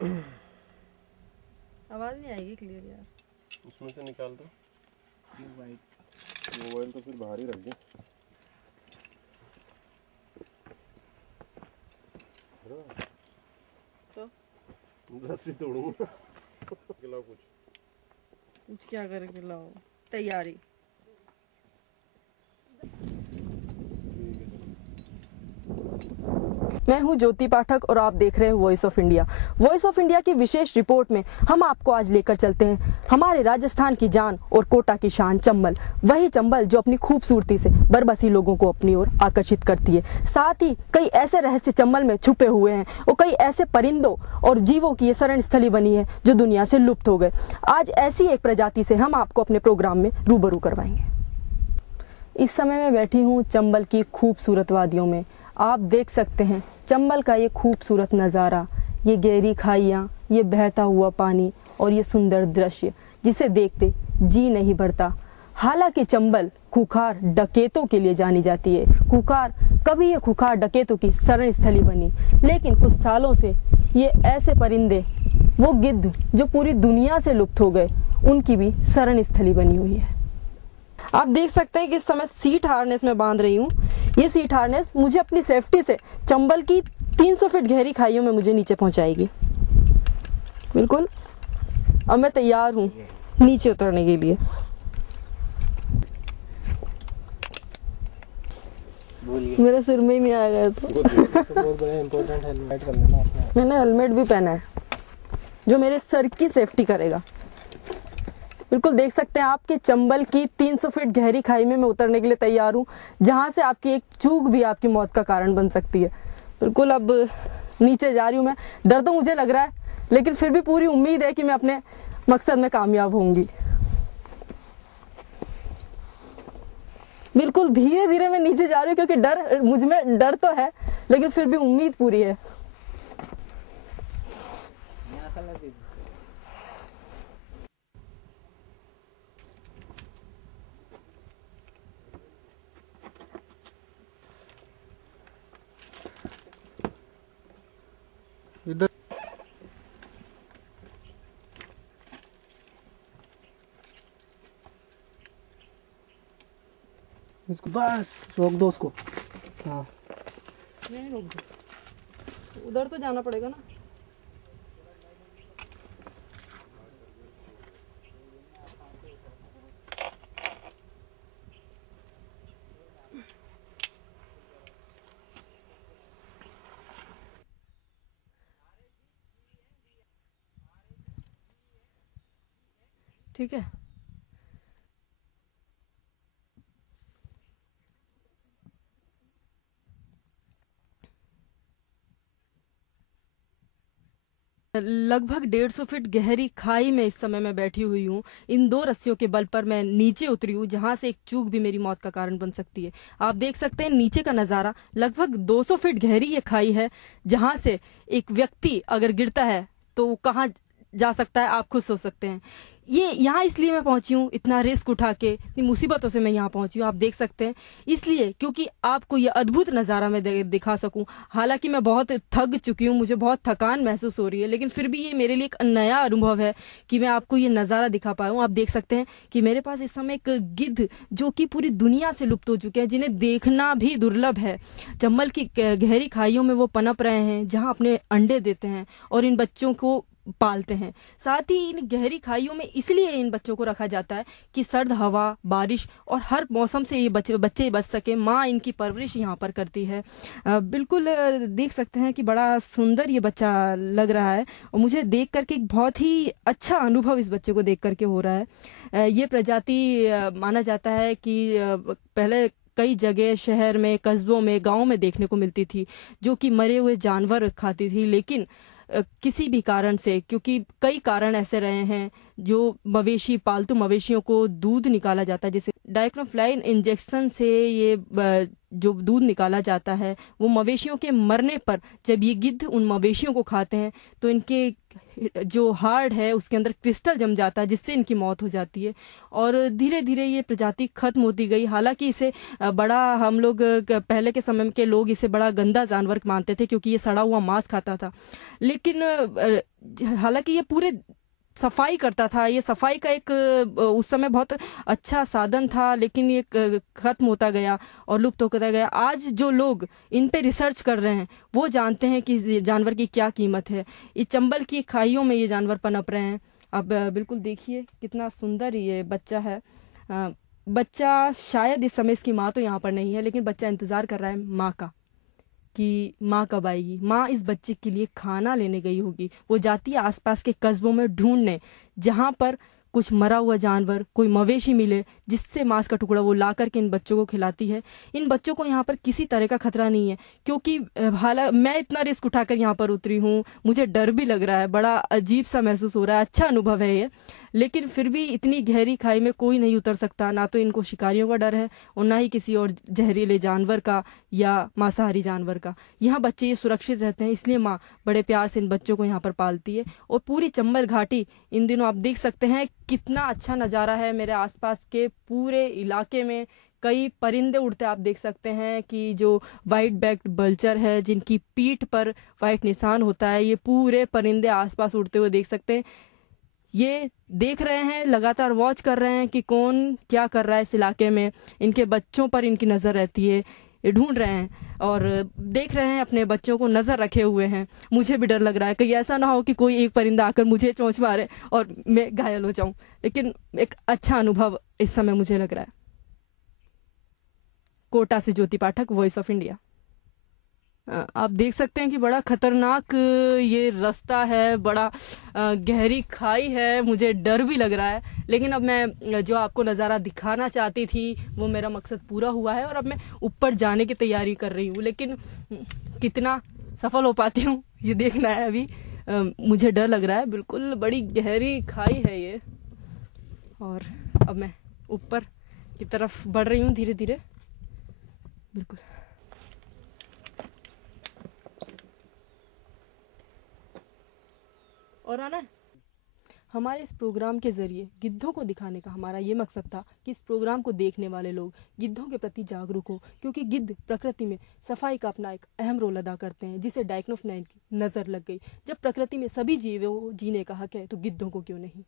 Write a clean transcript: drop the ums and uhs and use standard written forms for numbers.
आवाज नहीं आएगी क्लियर यार। इसमें से निकाल दो मोबाइल तो फिर बाहर ही रख दे। तो रस्सी तोड़ूंगा। खिलाओ कुछ क्या करके लाओ तैयारी। मैं हूं ज्योति पाठक और आप देख रहे हैं voice of India. Voice of India की विशेष रिपोर्ट में हम आपको आज लेकर चलते हैं हमारे राजस्थान की जान और कोटा की शान चंबल। वही चंबल जो अपनी खूबसूरती से बरबसी लोगों को अपनी ओर आकर्षित करती है। साथ ही कई ऐसे रहस्य चंबल में छुपे हुए हैं और कई ऐसे परिंदों और जीवों की ये शरण स्थली बनी है जो दुनिया से लुप्त हो गए। आज ऐसी एक प्रजाति से हम आपको अपने प्रोग्राम में रूबरू करवाएंगे। इस समय मैं बैठी हूँ चंबल की खूबसूरत वादियों में। आप देख सकते हैं चंबल का ये खूबसूरत नज़ारा, ये गहरी खाइयाँ, ये बहता हुआ पानी और ये सुंदर दृश्य जिसे देखते जी नहीं भरता। हालांकि चंबल खूंखार डकैतों के लिए जानी जाती है। कभी ये खूंखार डकैतों की शरण स्थली बनी, लेकिन कुछ सालों से ये ऐसे परिंदे, वो गिद्ध जो पूरी दुनिया से लुप्त हो गए, उनकी भी शरण स्थली बनी हुई है। आप देख सकते हैं कि इस समय सीट हार्नेस में बांध रही हूँ। ये सीट हार्नेस मुझे अपनी सेफ्टी से चंबल की 300 फीट गहरी खाइयों में मुझे नीचे पहुंचाएगी। बिल्कुल, अब मैं तैयार हूँ नीचे उतरने के लिए। मेरे सिर में ही नहीं आएगा तो बहुत बड़ा इम्पोर्टेंट हेलमेट कर लेना आपने। मैंने हेलमेट भी पहना है जो मेरे सर की सेफ्टी करेगा। बिल्कुल देख सकते हैं आप कि चंबल की 300 फीट गहरी खाई में मैं उतरने के लिए तैयार हूँ, जहाँ से आपकी एक चूक भी आपकी मौत का कारण बन सकती है। बिल्कुल अब नीचे जा रही हूँ मैं। डर तो मुझे लग रहा है, लेकिन फिर भी पूरी उम्मीद है कि मैं अपने मकसद में कामयाब होंगी। बिल्कुल धीरे धीरे मैं नीचे जा रही हूँ क्योंकि मुझ में डर तो है, लेकिन फिर भी उम्मीद पूरी है। इधर इसको बस रोक दो उसको। हाँ नहीं रोक दो, उधर तो जाना पड़ेगा ना। ठीक है, लगभग 150 फीट गहरी खाई में इस समय मैं बैठी हुई हूँ। इन 2 रस्सियों के बल पर मैं नीचे उतरी हूँ, जहाँ से एक चूक भी मेरी मौत का कारण बन सकती है। आप देख सकते हैं नीचे का नज़ारा। लगभग 200 फीट गहरी ये खाई है, जहाँ से एक व्यक्ति अगर गिरता है तो वो कहाँ जा सकता है, आप खुद सोच सकते हैं। ये यहाँ इसलिए मैं पहुंची हूँ, इतना रिस्क उठा के, इतनी मुसीबतों से मैं यहाँ पहुंची हूँ, आप देख सकते हैं। इसलिए क्योंकि आपको ये अद्भुत नज़ारा मैं दिखा सकूँ। हालांकि मैं बहुत थक चुकी हूँ, मुझे बहुत थकान महसूस हो रही है, लेकिन फिर भी ये मेरे लिए एक नया अनुभव है कि मैं आपको ये नज़ारा दिखा पाया हूँ। आप देख सकते हैं कि मेरे पास इस समय एक गिद्ध जो कि पूरी दुनिया से लुप्त हो चुके हैं, जिन्हें देखना भी दुर्लभ है। चंबल की गहरी खाइयों में वो पनप रहे हैं, जहाँ अपने अंडे देते हैं और इन बच्चों को पालते हैं। साथ ही इन गहरी खाइयों में इसलिए इन बच्चों को रखा जाता है कि सर्द हवा, बारिश और हर मौसम से ये बच्चे बच सके। माँ इनकी परवरिश यहाँ पर करती है। बिल्कुल देख सकते हैं कि बड़ा सुंदर ये बच्चा लग रहा है और मुझे देख करके एक बहुत ही अच्छा अनुभव इस बच्चे को देख करके हो रहा है। ये प्रजाति माना जाता है कि पहले कई जगह शहर में, कस्बों में, गाँव में देखने को मिलती थी, जो कि मरे हुए जानवर खाती थी। लेकिन किसी भी कारण से, क्योंकि कई कारण ऐसे रहे हैं, जो पालतू मवेशियों को दूध निकाला जाता है, जैसे डाइक्लोफिनाक इंजेक्शन से ये जो दूध निकाला जाता है, वो मवेशियों के मरने पर जब ये गिद्ध उन मवेशियों को खाते हैं तो इनके जो हार्ड है उसके अंदर क्रिस्टल जम जाता है, जिससे इनकी मौत हो जाती है। और धीरे धीरे ये प्रजाति खत्म होती गई। हालांकि इसे बड़ा, हम लोग पहले के समय के लोग इसे बड़ा गंदा जानवर मानते थे क्योंकि ये सड़ा हुआ मांस खाता था, लेकिन हालांकि ये पूरे सफाई करता था। ये सफाई का एक उस समय बहुत अच्छा साधन था, लेकिन ये खत्म होता गया और लुप्त होता गया। आज जो लोग इन पे रिसर्च कर रहे हैं वो जानते हैं कि जानवर की क्या कीमत है। ये चंबल की खाइयों में ये जानवर पनप रहे हैं। अब बिल्कुल देखिए कितना सुंदर ये बच्चा है। बच्चा शायद इस समय, इसकी माँ तो यहाँ पर नहीं है, लेकिन बच्चा इंतज़ार कर रहा है माँ का कि माँ कब आएगी। माँ इस बच्चे के लिए खाना लेने गई होगी। वो जाती है आसपास के कस्बों में ढूंढने, जहाँ पर कुछ मरा हुआ जानवर, कोई मवेशी मिले जिससे मांस का टुकड़ा वो ला करके इन बच्चों को खिलाती है। इन बच्चों को यहाँ पर किसी तरह का खतरा नहीं है, क्योंकि हालांकि मैं इतना रिस्क उठाकर यहाँ पर उतरी हूँ, मुझे डर भी लग रहा है, बड़ा अजीब सा महसूस हो रहा है। अच्छा अनुभव है ये, लेकिन फिर भी इतनी गहरी खाई में कोई नहीं उतर सकता। ना तो इनको शिकारियों का डर है और ना ही किसी और जहरीले जानवर का या मांसाहारी जानवर का। यहाँ बच्चे ये सुरक्षित रहते हैं, इसलिए माँ बड़े प्यार से इन बच्चों को यहाँ पर पालती है। और पूरी चंबल घाटी इन दिनों आप देख सकते हैं कितना अच्छा नज़ारा है। मेरे आसपास के पूरे इलाके में कई परिंदे उड़ते आप देख सकते हैं कि जो वाइट बैक्ड बल्चर है, जिनकी पीठ पर वाइट निशान होता है, ये पूरे परिंदे आसपास उड़ते हुए देख सकते हैं। ये देख रहे हैं, लगातार वॉच कर रहे हैं कि कौन क्या कर रहा है इस इलाके में। इनके बच्चों पर इनकी नज़र रहती है, ये ढूंढ रहे हैं और देख रहे हैं, अपने बच्चों को नज़र रखे हुए हैं। मुझे भी डर लग रहा है कहीं ऐसा ना हो कि कोई एक परिंदा आकर मुझे चोंच मारे और मैं घायल हो जाऊं, लेकिन एक अच्छा अनुभव इस समय मुझे लग रहा है। कोटा से ज्योति पाठक, वॉइस ऑफ इंडिया। आप देख सकते हैं कि बड़ा खतरनाक ये रास्ता है, बड़ा गहरी खाई है, मुझे डर भी लग रहा है। लेकिन अब मैं जो आपको नज़ारा दिखाना चाहती थी वो मेरा मकसद पूरा हुआ है और अब मैं ऊपर जाने की तैयारी कर रही हूँ, लेकिन कितना सफल हो पाती हूँ ये देखना है अभी। मुझे डर लग रहा है, बिल्कुल बड़ी गहरी खाई है ये। और अब मैं ऊपर की तरफ बढ़ रही हूँ धीरे धीरे। बिल्कुल और आना। हमारे इस प्रोग्राम के ज़रिए गिद्धों को दिखाने का हमारा ये मकसद था कि इस प्रोग्राम को देखने वाले लोग गिद्धों के प्रति जागरूक हो, क्योंकि गिद्ध प्रकृति में सफाई का अपना एक अहम रोल अदा करते हैं, जिसे डाइक्नोफ 9 की नज़र लग गई। जब प्रकृति में सभी जीवों जीने का हक है तो गिद्धों को क्यों नहीं।